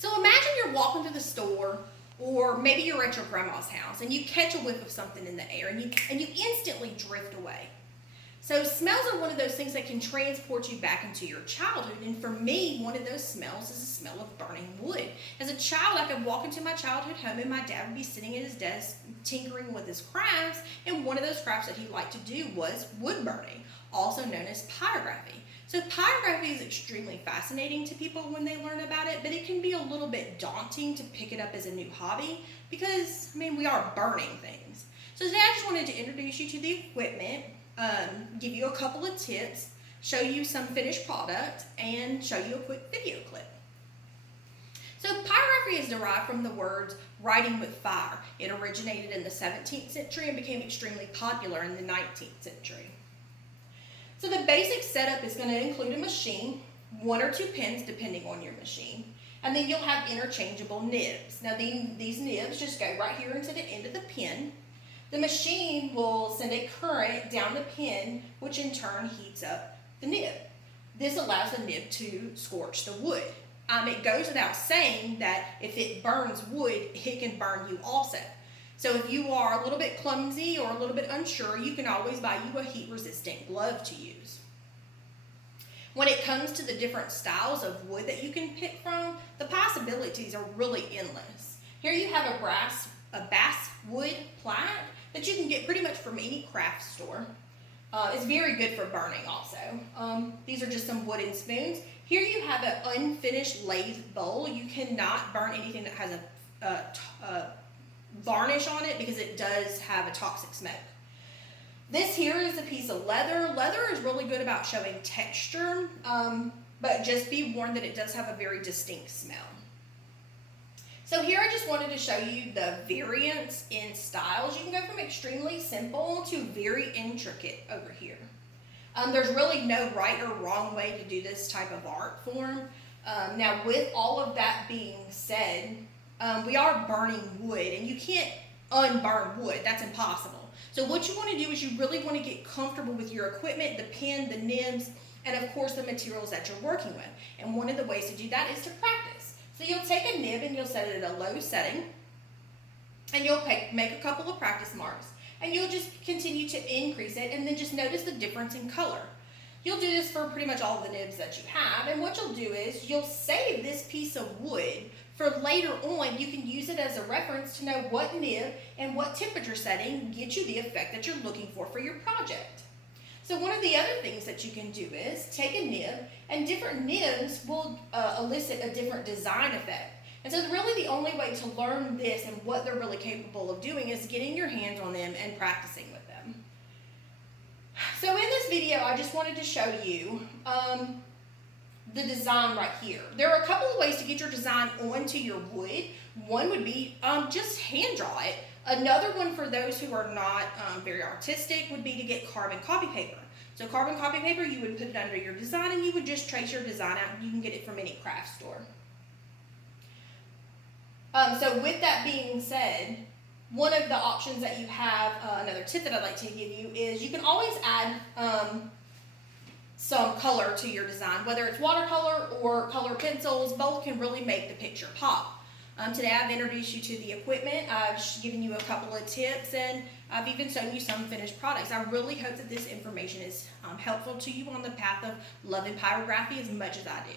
So imagine you're walking to the store, or maybe you're at your grandma's house and you catch a whiff of something in the air and you instantly drift away. So smells are one of those things that can transport you back into your childhood. And for me, one of those smells is the smell of burning wood. As a child, I could walk into my childhood home and my dad would be sitting at his desk tinkering with his crafts. And one of those crafts that he liked to do was wood burning, also known as pyrography. So pyrography is extremely fascinating to people when they learn about it, but it can be a little bit daunting to pick it up as a new hobby because, we are burning things. So today I just wanted to introduce you to the equipment, give you a couple of tips, show you some finished product, and show you a quick video clip. So pyrography is derived from the words writing with fire. It originated in the 17th century and became extremely popular in the 19th century. So the basic setup is going to include a machine, 1 or 2 pins depending on your machine, and then you'll have interchangeable nibs. Now these nibs just go right here into the end of the pin. The machine will send a current down the pin, which in turn heats up the nib. This allows the nib to scorch the wood. It goes without saying that if it burns wood, it can burn you also. So if you are a little bit clumsy or a little bit unsure, you can always buy you a heat-resistant glove to use. When it comes to the different styles of wood that you can pick from, the possibilities are really endless. Here you have a basswood plank that you can get pretty much from any craft store. It's very good for burning also. These are just some wooden spoons. Here you have an unfinished lathe bowl. You cannot burn anything that has a varnish on it because it does have a toxic smoke. This here is a piece of leather. Leather is really good about showing texture, but just be warned that it does have a very distinct smell. So here I just wanted to show you the variants in styles. You can go from extremely simple to very intricate over here. There's really no right or wrong way to do this type of art form. Now with all of that being said, we are burning wood and you can't unburn wood. That's impossible. So what you want to do is you really want to get comfortable with your equipment, the pin, the nibs, and of course the materials that you're working with. And one of the ways to do that is to practice. So you'll take a nib and you'll set it at a low setting and you'll make a couple of practice marks and you'll just continue to increase it and then just notice the difference in color. You'll do this for pretty much all of the nibs that you have, and what you'll do is you'll save this piece of wood for later on. You can use it as a reference to know what nib and what temperature setting gets you the effect that you're looking for your project. So one of the other things that you can do is take a nib, and different nibs will elicit a different design effect. And so really the only way to learn this and what they're really capable of doing is getting your hands on them and practicing with them. So in this video, I just wanted to show you the design right here. There are a couple of ways to get your design onto your wood. One would be just hand draw it. Another one for those who are not very artistic would be to get carbon copy paper. So carbon copy paper, you would put it under your design and you would just trace your design out. You can get it from any craft store. So with that being said, one of the options that you have, another tip that I'd like to give you is you can always add some color to your design, whether it's watercolor or color pencils. Both can really make the picture pop. Today I've introduced you to the equipment, I've given you a couple of tips, and I've even shown you some finished products. I really hope that this information is helpful to you on the path of loving pyrography as much as I do.